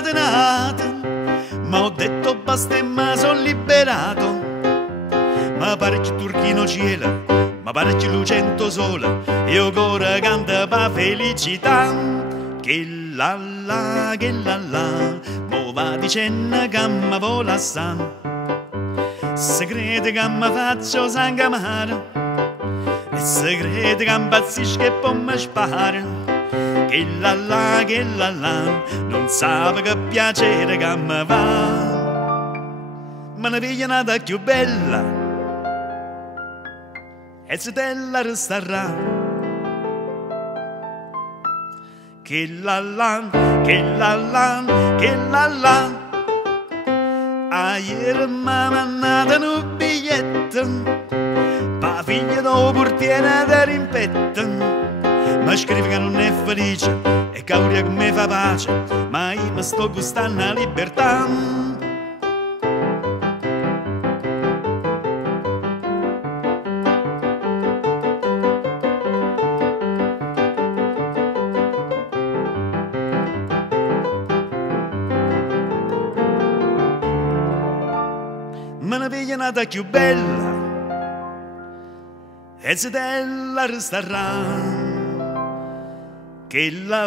scatenato, ma ho detto basta e mi sono liberato. Ma pare che turchino cielo, ma pare che lucento sole, io ancora canto per felicità. Che la mo va dicendo che mi vola sta. Se crede che mi faccio sangue amaro, e se crede che impazzisco e poi mi spara. Che la non sa che piacere che mi va. Ma ne veglia nata più bella, e se te la resterà. Che la ieri mi ha mandato un biglietto pa figlia del portiere da rimpetto. Mi scrive che non è felice e che che mi fa pace, ma io mi sto gustando la libertà. Me ne veglia nata più bella, e se te la resterà. Che la